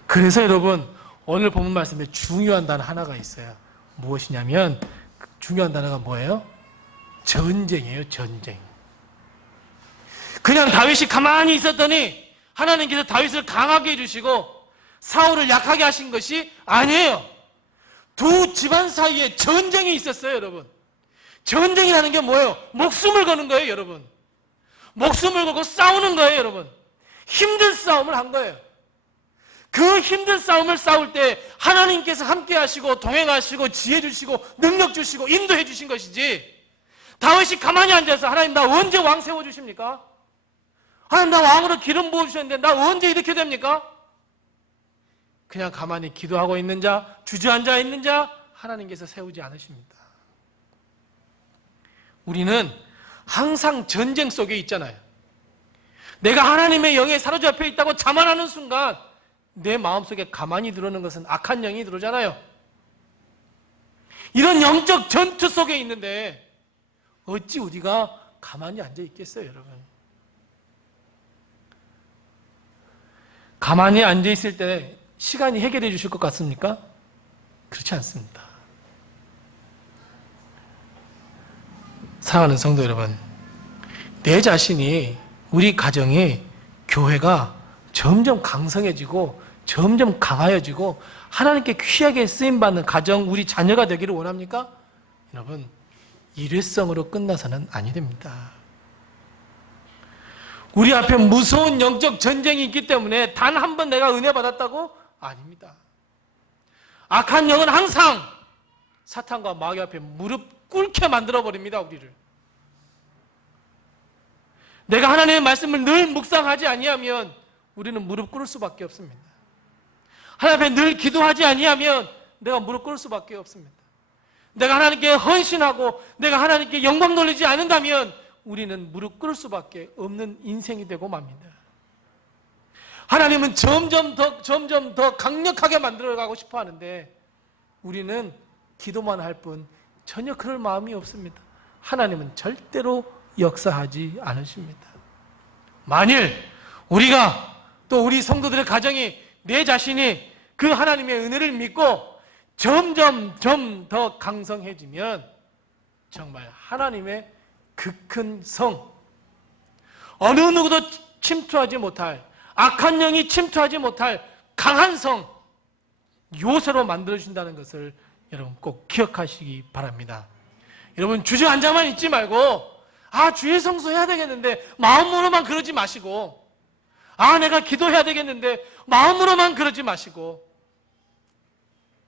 그래서 여러분, 오늘 본문 말씀에 중요한 단어 하나가 있어요. 무엇이냐면 중요한 단어가 뭐예요? 전쟁이에요. 전쟁. 그냥 다윗이 가만히 있었더니 하나님께서 다윗을 강하게 해주시고 사울을 약하게 하신 것이 아니에요. 두 집안 사이에 전쟁이 있었어요. 여러분, 전쟁이라는 게 뭐예요? 목숨을 거는 거예요. 여러분, 목숨을 걸고 싸우는 거예요. 여러분, 힘든 싸움을 한 거예요. 그 힘든 싸움을 싸울 때 하나님께서 함께 하시고 동행하시고 지혜 주시고 능력 주시고 인도해 주신 것이지, 다윗이 가만히 앉아서 하나님 나 언제 왕 세워주십니까? 하나님 나 왕으로 기름 부어주셨는데 나 언제 이렇게 됩니까? 그냥 가만히 기도하고 있는 자, 주저앉아 있는 자 하나님께서 세우지 않으십니다. 우리는 항상 전쟁 속에 있잖아요. 내가 하나님의 영에 사로잡혀 있다고 자만하는 순간 내 마음속에 가만히 들어오는 것은 악한 영이 들어오잖아요. 이런 영적 전투 속에 있는데 어찌 우리가 가만히 앉아 있겠어요, 여러분? 가만히 앉아 있을 때 시간이 해결해 주실 것 같습니까? 그렇지 않습니다. 사랑하는 성도 여러분, 내 자신이, 우리 가정이, 교회가 점점 강성해지고 점점 강하여지고 하나님께 귀하게 쓰임받는 가정, 우리 자녀가 되기를 원합니까? 여러분, 일회성으로 끝나서는 아니 됩니다. 우리 앞에 무서운 영적 전쟁이 있기 때문에 단 한 번 내가 은혜 받았다고? 아닙니다. 악한 영은 항상 사탄과 마귀 앞에 무릎 꿇게 만들어버립니다, 우리를. 내가 하나님의 말씀을 늘 묵상하지 아니하면 우리는 무릎 꿇을 수밖에 없습니다. 하나님 앞에 늘 기도하지 아니하면 내가 무릎 꿇을 수밖에 없습니다. 내가 하나님께 헌신하고 내가 하나님께 영광 돌리지 않는다면 우리는 무릎 꿇을 수밖에 없는 인생이 되고 맙니다. 하나님은 점점 더 강력하게 만들어가고 싶어 하는데 우리는 기도만 할 뿐 전혀 그럴 마음이 없습니다. 하나님은 절대로 역사하지 않으십니다. 만일 우리가 또 우리 성도들의 가정이, 내 자신이 그 하나님의 은혜를 믿고 점점 더 강성해지면 정말 하나님의 그 큰 성, 어느 누구도 침투하지 못할, 악한 영이 침투하지 못할 강한 성, 요새로 만들어준다는 것을 여러분 꼭 기억하시기 바랍니다. 여러분 주저앉아만 있지 말고 주일 성수해야 되겠는데 마음으로만 그러지 마시고, 내가 기도해야 되겠는데 마음으로만 그러지 마시고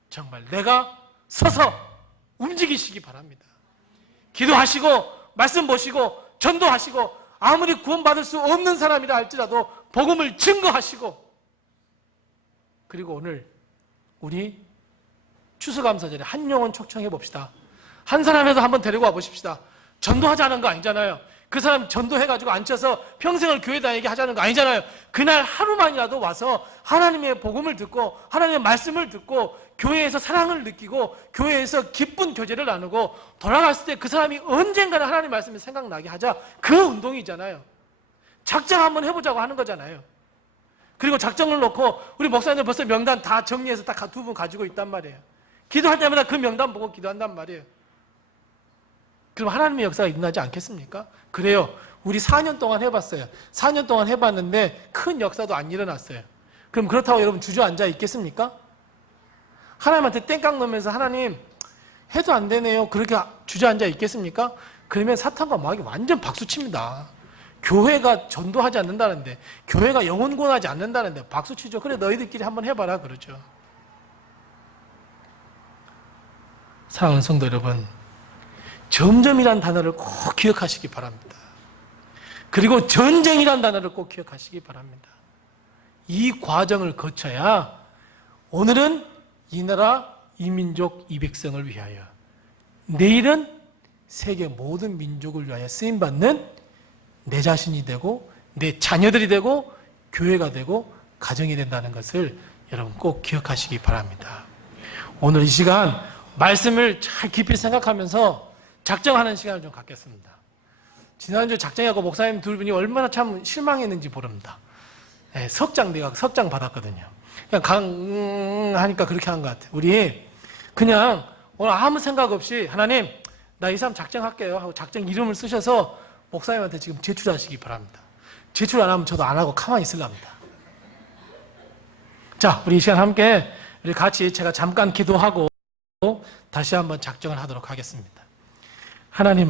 정말 내가 서서 움직이시기 바랍니다. 기도하시고 말씀 보시고 전도하시고 아무리 구원받을 수 없는 사람이라 할지라도 복음을 증거하시고, 그리고 오늘 우리 추수감사절에 한 영혼 초청해 봅시다. 한 사람이라도 한번 데리고 와 보십시다. 전도하자는 거 아니잖아요. 그 사람 전도해가지고 앉혀서 평생을 교회 다니게 하자는 거 아니잖아요. 그날 하루만이라도 와서 하나님의 복음을 듣고 하나님의 말씀을 듣고 교회에서 사랑을 느끼고 교회에서 기쁜 교제를 나누고 돌아갔을 때 그 사람이 언젠가는 하나님 말씀이 생각나게 하자. 그 운동이잖아요. 작정 한번 해보자고 하는 거잖아요. 그리고 작정을 놓고 우리 목사님들 벌써 명단 다 정리해서 딱 2분 가지고 있단 말이에요. 기도할 때마다 그 명단 보고 기도한단 말이에요. 그럼 하나님의 역사가 일어나지 않겠습니까? 그래요. 우리 4년 동안 해봤어요. 4년 동안 해봤는데 큰 역사도 안 일어났어요. 그럼 그렇다고 여러분 주저앉아 있겠습니까? 하나님한테 땡깡 넣으면서 하나님 해도 안 되네요. 그렇게 주저앉아 있겠습니까? 그러면 사탄과 마귀 완전 박수칩니다. 교회가 전도하지 않는다는데, 교회가 영혼 구원하지 않는다는데 박수치죠. 그래 너희들끼리 한번 해봐라 그러죠. 사랑하는 성도 여러분, 점점이란 단어를 꼭 기억하시기 바랍니다. 그리고 전쟁이란 단어를 꼭 기억하시기 바랍니다. 이 과정을 거쳐야 오늘은 이 나라, 이 민족, 이 백성을 위하여, 내일은 세계 모든 민족을 위하여 쓰임받는 내 자신이 되고 내 자녀들이 되고 교회가 되고 가정이 된다는 것을 여러분 꼭 기억하시기 바랍니다. 오늘 이 시간 말씀을 잘 깊이 생각하면서 작정하는 시간을 좀 갖겠습니다. 지난주 작정하고 목사님 2분이 얼마나 참 실망했는지 모릅니다. 내가 석장 받았거든요. 그냥 하니까 그렇게 한 것 같아요. 우리 그냥 오늘 아무 생각 없이 하나님 나 이 사람 작정할게요 하고 작정 이름을 쓰셔서 목사님한테 지금 제출하시기 바랍니다. 제출 안 하면 저도 안 하고 가만히 있으랍니다. 자, 우리 이 시간 함께 우리 같이 제가 잠깐 기도하고 다시 한번 작정을 하도록 하겠습니다. 하나님